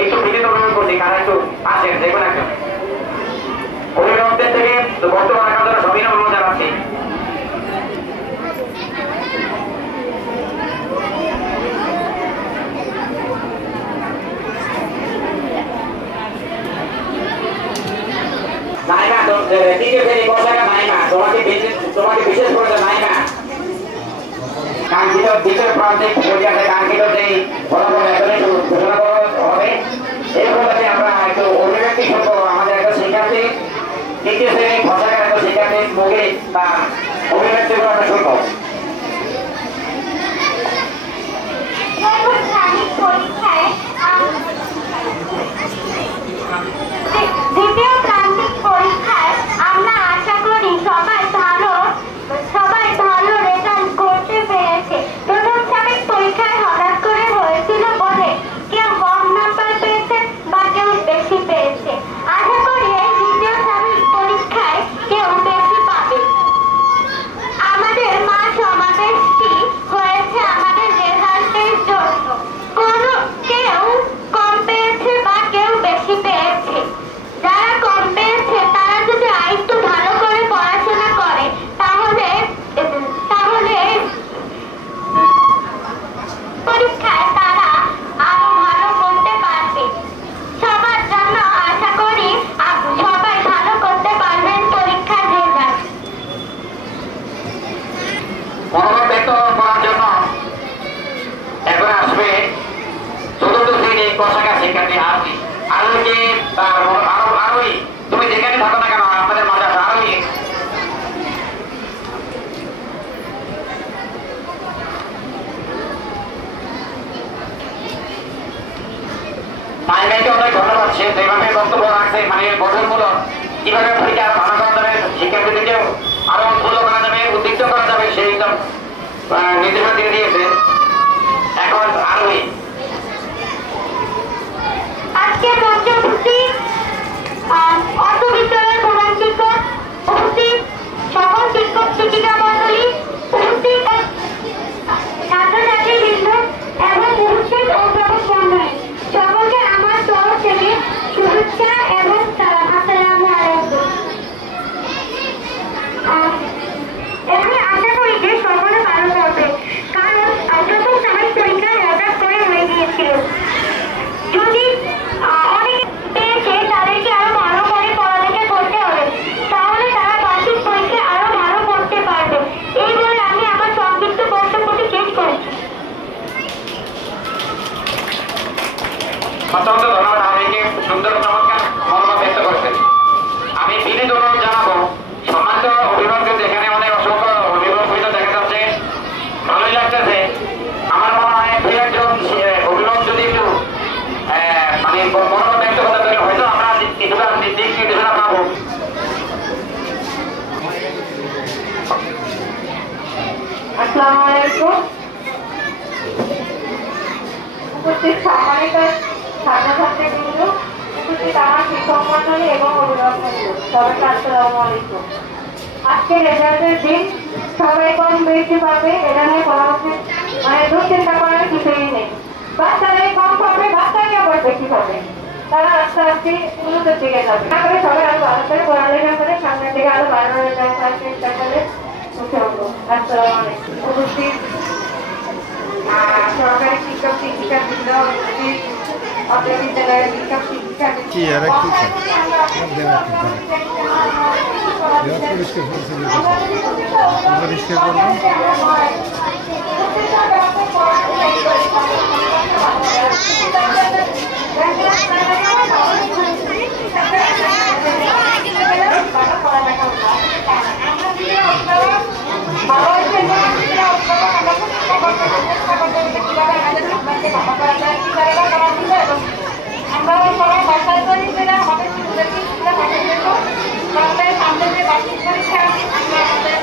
একটু বিনীত অনুরোধ করছি কারা একটু আসেন যে কোনো একজন অভিভাবকদের থেকে বক্তব্য রাখার জন্য সবই অনুরোধ জানাচ্ছি। নাইমা দ্বিতীয় শ্রেণী কোষাকা নাইমা তোমাকে বিশেষ করে নাইমা কাঙ্ক্ষিত দ্বিতীয় প্রান্তিক পর্যায়ে কাঙ্ক্ষিত যেই ফলাফল এখনই ঘোষণা করা হবে এই ফলে আমরা একটু অভিব্যক্তি শুনবো আমাদের একটা শিক্ষার্থী তৃতীয় শ্রেণী কোষাকার একটা শিক্ষার্থীর মুখে তার অভিব্যক্তিগুলো আমরা শুনবো। দ্বিতীয় প্রান্তিক পরীক্ষায় আমরা আশা করি সবাই ভালো রেজাল্ট করতে পেরেছে। প্রথম সাময়িক পরীক্ষায় হঠাৎ করে হয়েছিল বলে কেউ কম নাম্বার পেয়েছে বা কেউ বেশি পেয়েছে। আশা করি এই দ্বিতীয় সাময়িক পরীক্ষায় কেউ বেশি পাবে। আমাদের মা সমাবেশটি হয়েছে আমাদের রেজাল্টের জন্য। কেউ কম পেয়েছে বা কেউ বেশি পেয়েছে। যারা কম পেয়েছে তারা যদি আরেকটু ভালো করে পড়াশোনা করে তাহলে পরীক্ষায় তারা আরো ভালো করতে পারবে। সবার জন্য আশা করি সবাই ভালো করতে পারবেন পরীক্ষার রেজাল্ট। মনোভাব ব্যক্ত করার জন্য এখন আসবে চতুর্থ শ্রেণী কোষাকা শিক্ষার্থী আরোহী আরোহী তুমি যেখানে থাকো না কেন আমাদের মাঝে আরোহী মাইনাইকে অনেক ধন্যবাদ। সে যেভাবে বক্তব্য রাখছে মানে গঠনমূলক কিভাবে পরীক্ষা আরো ভালো করা যাবে শিক্ষার্থীদেরকেও আরো উদ্বুদ্ধ করা যাবে উদ্দীপ্ত করা যাবে সেই সব নির্দেশনা দিয়ে দিয়েছে। এখন আরোহী আজকে মঞ্চে উপস্থিত অর্থ বিদ্যালয়ের প্রধান শিক্ষক, উপস্থিত সকল শিক্ষক শিক্ষিকা মন্ডলী, উপস্থিত ছাত্রছাত্রীবৃন্দ এবং উপস্থিত অভিভাবক মন্ডলী, সকলকে আমার তরফ থেকে শুভেচ্ছা এবং সালাম। আসসালামু আলাইকুম। আমি আশা করি যে সকলে ভালো করবে, কারণ প্রথম সাময়িক পরীক্ষা হঠাৎ করে হয়ে গিয়েছিল। যদি অনেকে পেয়েছে তাদেরকে আরো ভালো করে পড়ালেখা করতে হবে, তাহলে তারা বার্ষিক পরীক্ষায় আরো ভালো করতে পারবে। এই বলে আমি আমার সংক্ষিপ্ত বক্তব্যটি শেষ করেছি। অত্যন্ত ধন্যবাদ আরোহীকে সুন্দর চমৎকার মনোভাব ব্যক্ত করছেন। আমি বিনীত অনুরোধ জানাবো সম্মানিত অভিভাবকদের এখানে অনেক অসংখ্য অভিভাবক দেখা যাচ্ছে, ভালোই লাগতেছে। আমার মনে হয় দু একজন অভিভাবক যদি একটু মানে মনোভাব ব্যক্ত করতে পারে হয়তো আমরা কিছুটা দিক নির্দেশনা পাবো। আসসালামু আলাইকুম। উপস্থিত সম্মানিত ছাত্রছাত্রীবৃন্দ, উপস্থিত আমার শিক্ষক মন্ডলী এবং অভিভাবক মন্ডলী, সবাইকে আসসালামু আলাইকুম। আজকে রেজাল্টের দিন, সবাই কম বেশি পাবে এটা নিয়ে কোনো মানে দুশ্চিন্তা করার কিছুই নেই। বাচ্চারাই কম পাবে, বাচ্চারাই আবার বেশি পাবে। তারা আস্তে আস্তে উন্নতির দিকে যাবে। তারপরে সবাই আরো ভালো করে পড়ালেখা করে সামনের দিকে আরো ভালো রেজাল্ট করার চেষ্টা করে উঠে উঠবো। আসসালামু আলাইকুম। উপস্থিত সরকারি শিক্ষক শিক্ষিকাবৃন্দ, উপস্থিত অত্র বিদ্যালয়ের শিক্ষক শিক্ষিকা আমরা সবাই বাসায় করি আমাদের সামনে যে বার্ষিক পরীক্ষা আমরা আমাদের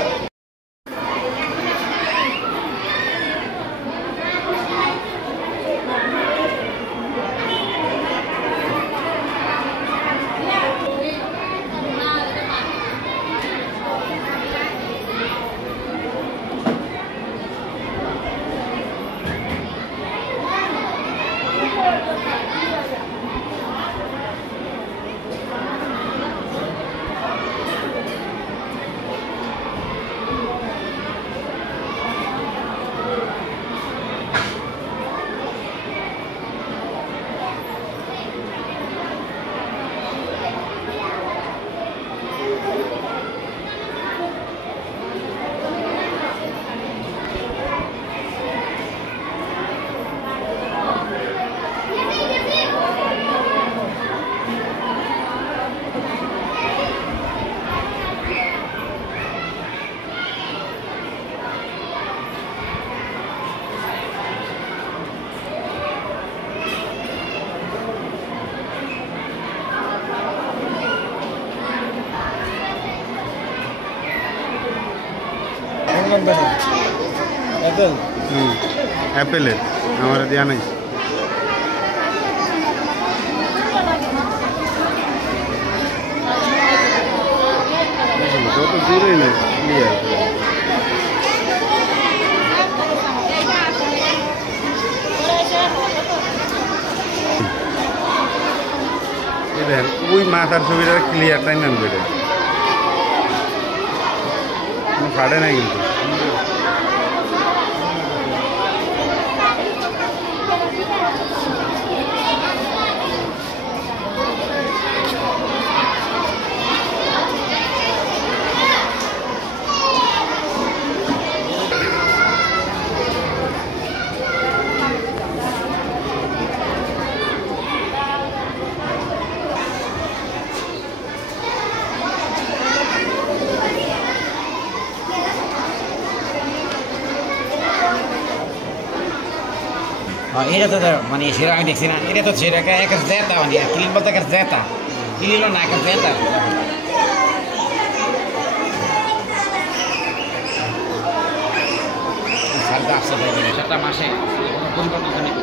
অ্যাপেলের আমার দেওয়া নাই যত দূরেই নেই ক্লিয়ার দেখেন ওই মাথার ছবিটা ক্লিয়ার তাই নাম বেড়ে ফাটে নাই কিন্তু এটা তো মানে সেটা আমি দেখছি না এটা তো সেটা একটা জেতা মানে ক্লিন বলতে একটা জেতা ক্লিন না একটা জেতা সাতটা মাসে পরিবর্তন অনেক